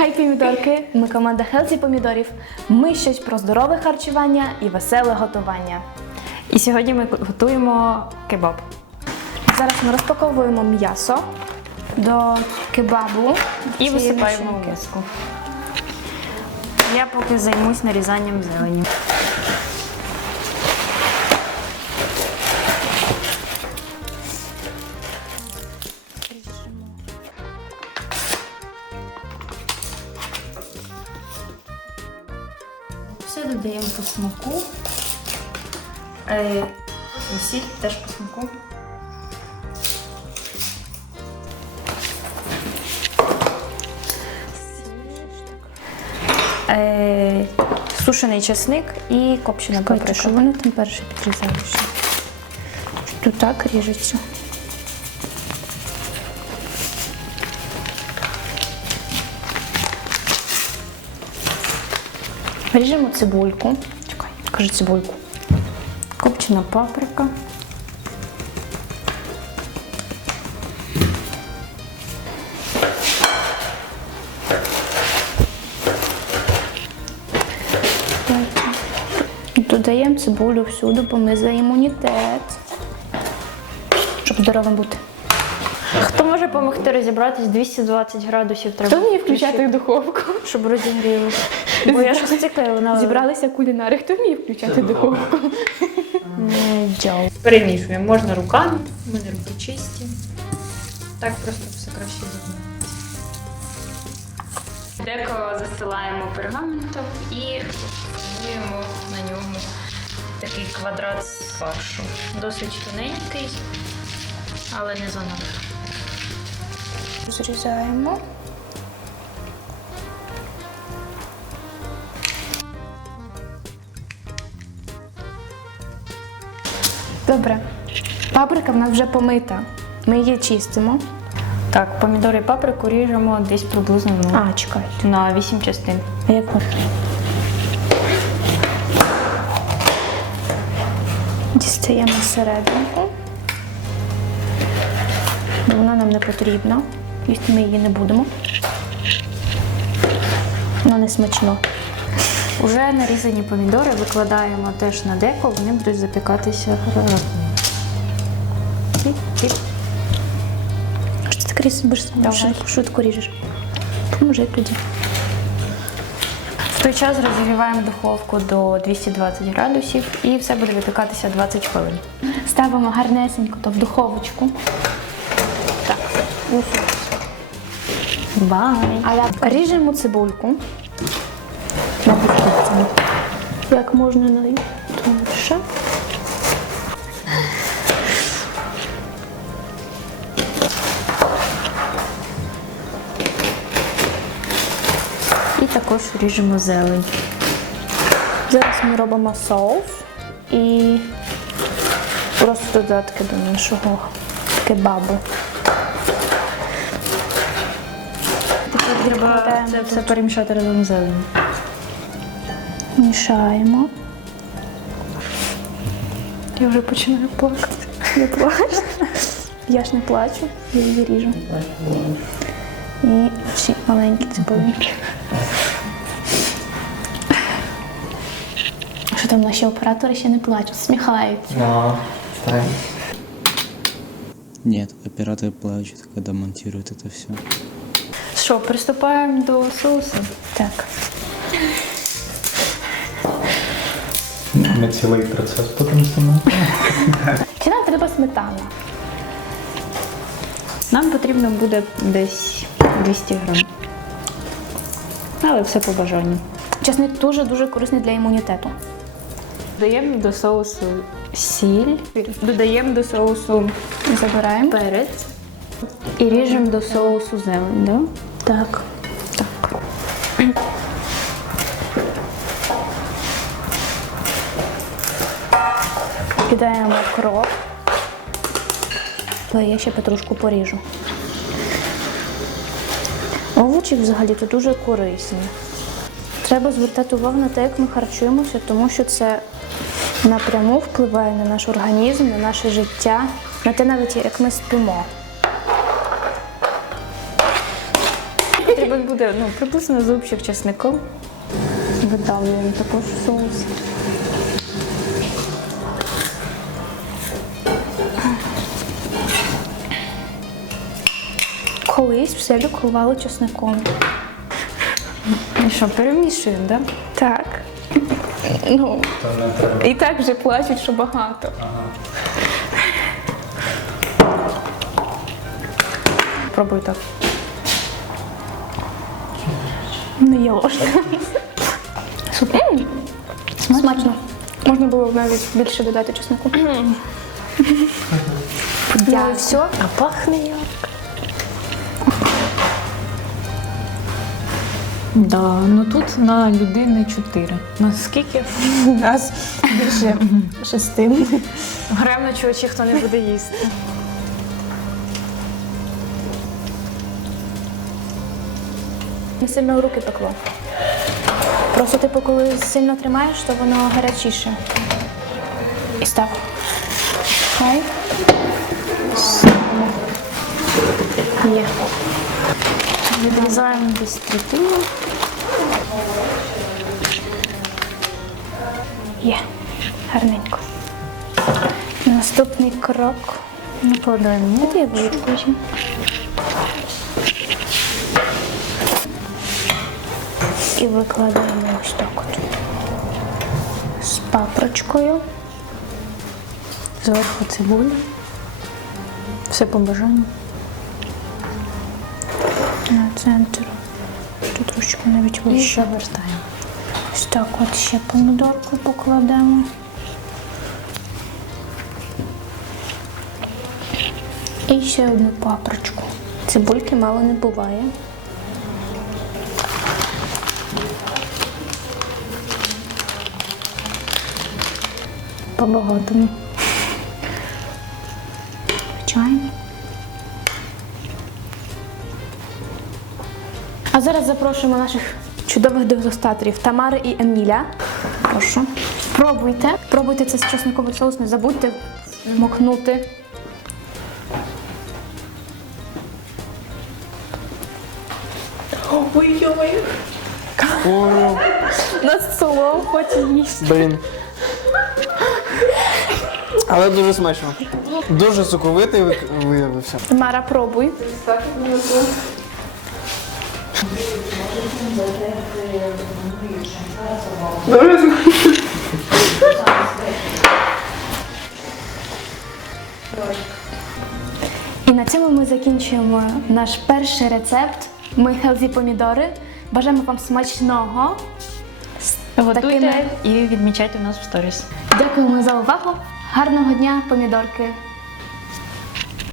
Хай помідорки! Ми команда Healthy Помідорів. Ми щось про здорове харчування і веселе готування. І сьогодні ми готуємо кебаб. Зараз ми розпаковуємо м'ясо до кебабу І висипаємо в миску. Я поки займусь нарізанням зелені. Все додаємо по смаку. Е, Сіль теж по смаку. Е, сушений чесник і копчена що вони там перше підрізали. Тут так ріжеться. Ріжемо цибульку. Чекай, кажи цибульку. Копчена паприка. Додаємо цибулю всюди, бо ми за імунітет. Щоб здоровим бути. Хто може допомогти розібратись 220 градусів треба? Хто вміє включати духовку? щоб розігрілося. Бо я ж стикаю, вона Зібралися кулінари. Хто вміє включати духовку? Перемішуємо. Можна руками, у мене руки чисті. Так просто все краще видно. Деко застилаємо пергаментом і формуємо на ньому такий квадрат з фаршу. Досить тоненький, але не занадто. Зрізаємо. Добре. Паприка в нас вже помита. Ми її чистимо. Так, помідори і паприку ріжемо десь приблизно ну, А, чекай. на 8 частин. А як ви? Дістаємо серединку. Бо Вона нам не потрібна. Їсти ми її не будемо. Вона не смачно. Уже нарізані помідори викладаємо теж на деко, вони будуть запікатися. Піп-піп. Що ти так різеш? Швидко, ріжеш. Поможи тоді. В той час розігріваємо духовку до 220 градусів і все буде випікатися 20 хвилин. Ставимо гарнесенько то в духовочку. Так. Бай! Ріжемо цибульку. Напікаємо. Як можна найтонше. І також ріжемо зелень. Зараз ми робимо соус і просто додатки до нашого кебабу. Треба це все перемішати разом з зеленню. Мішаємо. Я вже починаю плакати. Не плачу. Я ж не плачу, я її ріжу. І всі маленькі цибулинки. Що там наші оператори ще не плачуть, сміхаються. Но, ставим. Нет, операторы плачут, когда монтируют это все. Що, приступаємо до соусу? Так. Ми цілий процес потім знімаємо. Чи нам треба сметана? Нам потрібно буде десь 200 грам. Але все по бажанню. Чесник дуже-дуже корисний для імунітету. Додаємо до соусу сіль, додаємо до соусу Забираємо. перець і ріжемо до соусу зелень. Да? Так. Так. Кидаємо кров. Але я ще петрушку поріжу. Овочі взагалі то дуже корисні. Треба звертати увагу на те, як ми харчуємося, тому що це напряму впливає на наш організм, на наше життя, на те навіть як ми спимо. Він буде ну, приблизно зубчик чесником. Видавлюємо також соус. Колись все лікували чесником. І що, перемішуємо, так? Да? Так. Ну, і так вже плачуть, що багато. Пробуй так. Не є ложка. Супер. Смачно. Можна було навіть більше додати чеснику. Ну все. А пахне як. Да, ну тут на людини 4. Наскільки? Нас більше шести. Грам ночувачі, хто не буде їсти. Сильно руки пекло. Просто типу, коли сильно тримаєш, то воно гарячіше. І став. Хай. Є. Відрізаємо десь третину. Є. Гарненько. Наступний крок. Накладаємо. Де я вилочку візьму? І викладаємо ось так от. З папричкою. Зверху цибуля. Все по бажанню. На центр. Тут трошки навіть І вище. ще вертаємо. Ось так от ще помідорку покладемо. І ще одну папричку. Цибульки мало не буває. По-багатому. А зараз запрошуємо наших чудових дегустаторів Тамари і Еміля. Прошу. Пробуйте. Пробуйте це чесниковий соус, не забудьте вмокнути. Нас солом хоче їсти. Блін. Але дуже смачно. Дуже соковитий виявився. Тамара, пробуй. І на цьому ми закінчуємо наш перший рецепт. Ми хелзі помідори. Бажаємо вам смачного. Готуйте Такими- і відмічайте нас в сторіс. Дякуємо за увагу. Гарного дня, помідорки.